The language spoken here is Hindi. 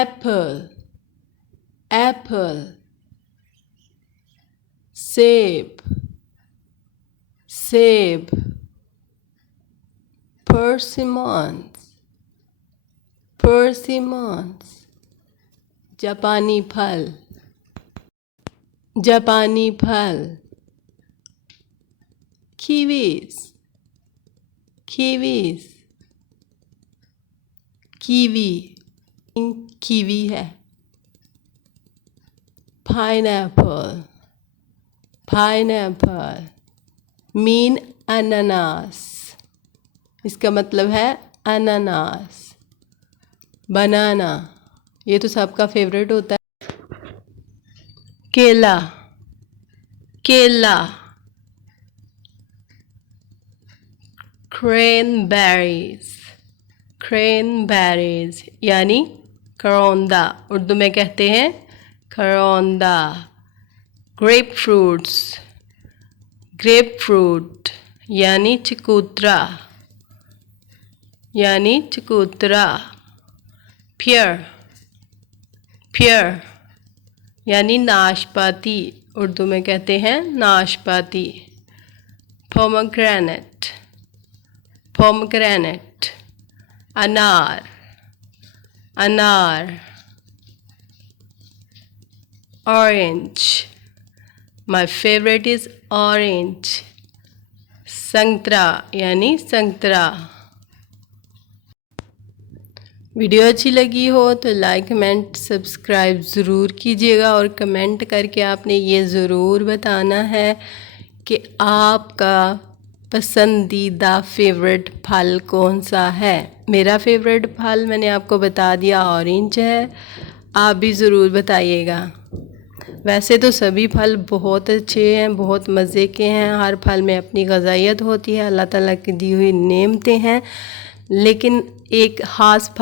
apple, apple. Save, save. Persimmons, persimmons. जापानी फल, जापानी फल. Kiwis, kiwis. कीवी, कीवी है. Pineapple, pineapple. मीन अनानास, इसका मतलब है अनानास. बनाना, ये तो सबका फेवरेट होता है. केला, केला. Cranberies, cranberries यानी करौंदा, उर्दू में कहते हैं करौंदा. Grapefruits, grapefruit यानी चकोतरा, यानी चकोतरा. Pear, pear यानी नाशपाती, उर्दू में कहते हैं नाशपाती. Pomegranate, pomegranate. अनार, अनार. Orange, my favorite is orange. संतरा यानी संतरा. वीडियो अच्छी लगी हो तो लाइक कमेंट सब्सक्राइब ज़रूर कीजिएगा और कमेंट करके आपने ये ज़रूर बताना है कि आपका पसंदीदा फेवरेट फल कौन सा है. मेरा फेवरेट फल मैंने आपको बता दिया ऑरेंज है. आप भी ज़रूर बताइएगा. वैसे तो सभी फल बहुत अच्छे हैं, बहुत मज़े के हैं. हर फल में अपनी ग़ज़ाइयत होती है, अल्लाह ताला की दी हुई नेमतें हैं. लेकिन एक ख़ास फल